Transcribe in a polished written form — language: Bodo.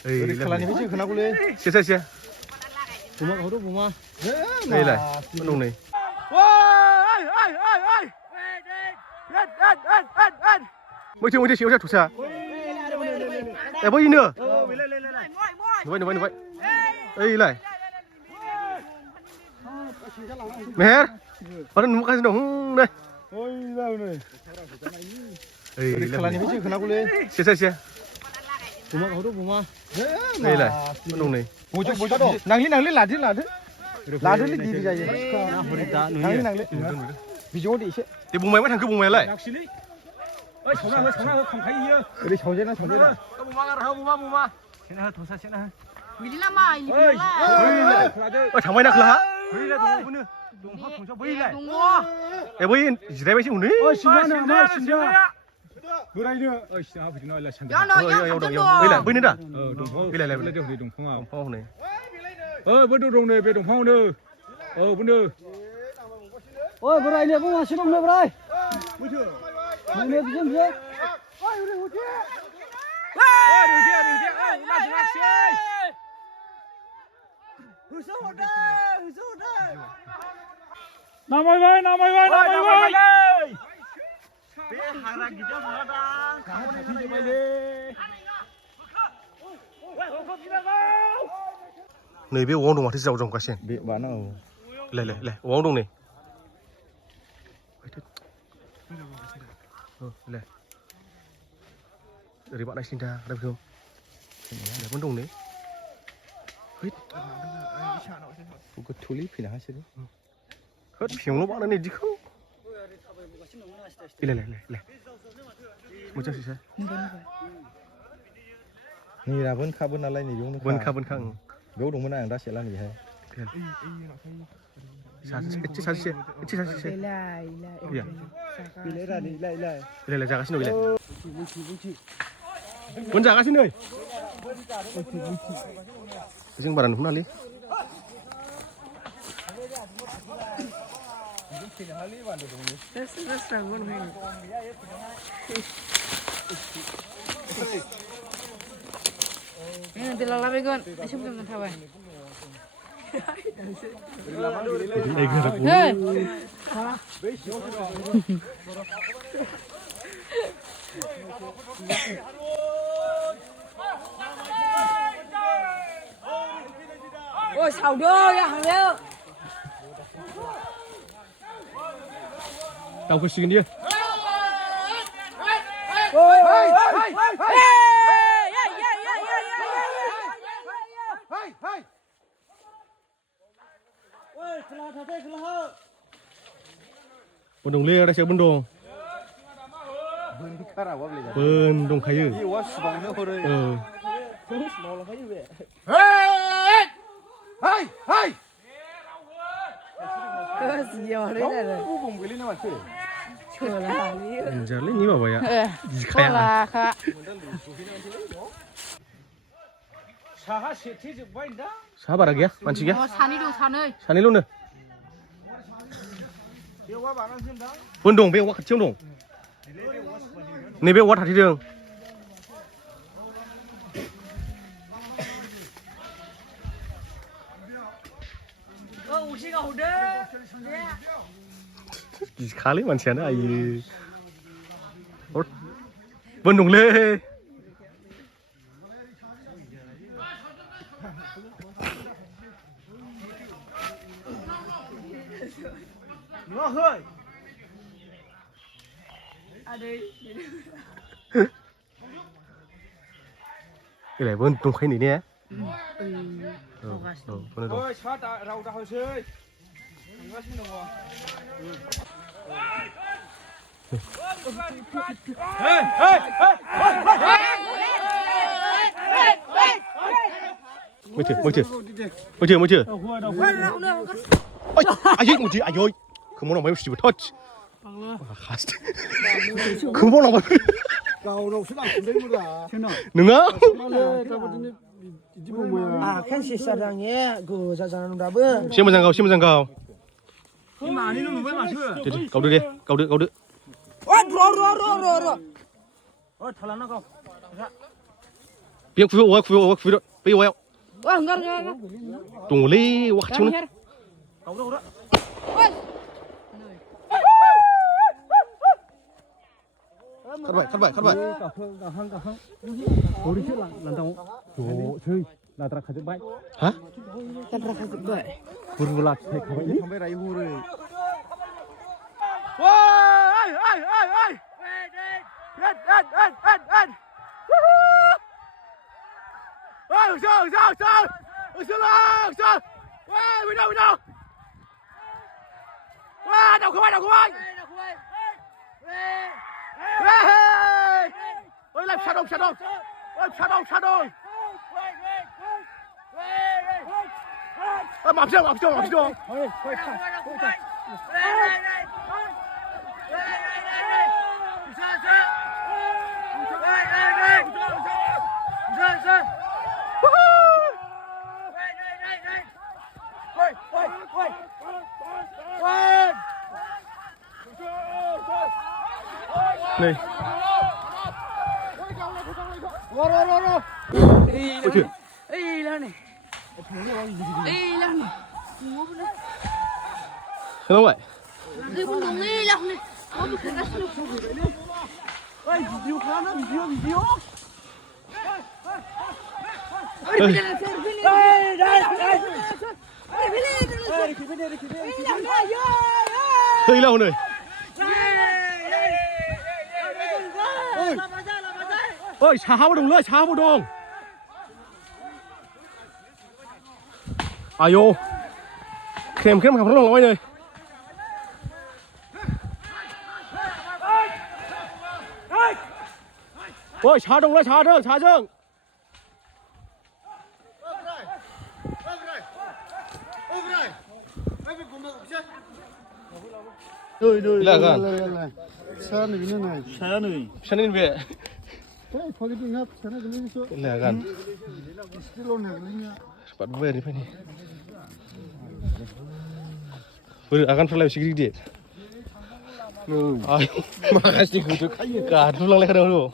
खालानिफ्रायसो खोनागौलै से बुमा हरो बुमा नैलाय दं नै मैथो सेव जाथ'सा ए बैनो नुबाय ओइलाय मेहेर माथो नुखासिनो दं नै ओइ खालानिफ्रायसो खोनागौलै से बुमा हरो बुमा नैलाय दं नै बयजों नांलि लादोलै दिरि जायो नांलि बिजौआव दे एसे दे बुंबाय मा थांखो बुंबायालाय सावना हो खांखायो ओरै सावजेना बुमा सेना हो थसा सेना हो बिदिला माइ थांबाय ना खोलाहा दंफां फंसा बैलाय ए बै जिरायबायसो उनै बोरायनो सिना हाफैदों आइला सानदों बैलाय बैनो दा बैलाय दंफाङाव हनै बोदो दं नै बे दंफाङावनो बोनो ओइ बोरायनो बुङासि दं नै बोराय नोंनो बिजों बियो नामायबाय बे हाग्रा गिदिर नङादां नै बे औवाव दं माथो जावगासिनो बे बानाव लाय औवाव दं नै ओरै बानायसिनो दा बेखौ दं नै गोथौलै फैनो हासै होद फिसायावल' बानायनाय बिदिखौ लाय मोजांसै सार निरा बोनखाबो नालाय नैबेयावनो बोनखा बेयाव दंमोन आं दा सेला नैहाय लाय जागासिनो दं बोन जागासिनो जों बारा नुहुरनालै Dilalabegon, sebelum tahu. Oh, saudo ya hamil. Daufasigan dia. Bendong le ada siapa bendong? Bendong kayu. Hai. Jarli ni apa ya? Kayak. Sabar lagi ya, mancing ya. Sani lu nih. Bendong, be wak kecil dong. Nih be wak hati dong. Sekali manusianya ayo. Bendong le. Ngahoi. Cái này vẫn tung khay này nè. Ôi, sát rau đã hồi xơi. Mới chưa. Ôi, ai một chị, ai ơi. Không muốn làm mấy gì tốt. Không muốn làm mấy. Cầu đâu sẽ làm đấy mà Đừng á. À, khen xịt sạt hàng nhé, cứ ra nó bữa. Xem một giang cầu. Nhưng mà đi nó với mà chưa? Cầu đưa. Ôi, rồi. Ôi, thằng nó không. biếng phi đó phi oeo Wah, enggak. tung lê quá chung đấy cắt vậy cả hăng 우리 실 난다고 요 저희 나더라 가져 바이 hả Kan rasa gede. 부르블라 tek 가바이 không biết đây hu rồi này ôi trời Ih, lah ni. thế đâu vậy Dia pun dong ni lah ni. Kau bukan asal. 아이 비디오 가나 비디오 hơi lâu rồi ôi xả vào đồngเลยxả vào đồng ai vô kèm kèm học nó nói rồi ôi xả đồngเลยxả chứ rồi là gần sao này cho nên về 거기 좀 전에 좀 있어 là gần 스틸로네 그냥 bạn về đi phải đi vừa akan phải làm gì đi ai mà cái gì cũng được cả nó lăng lên đâu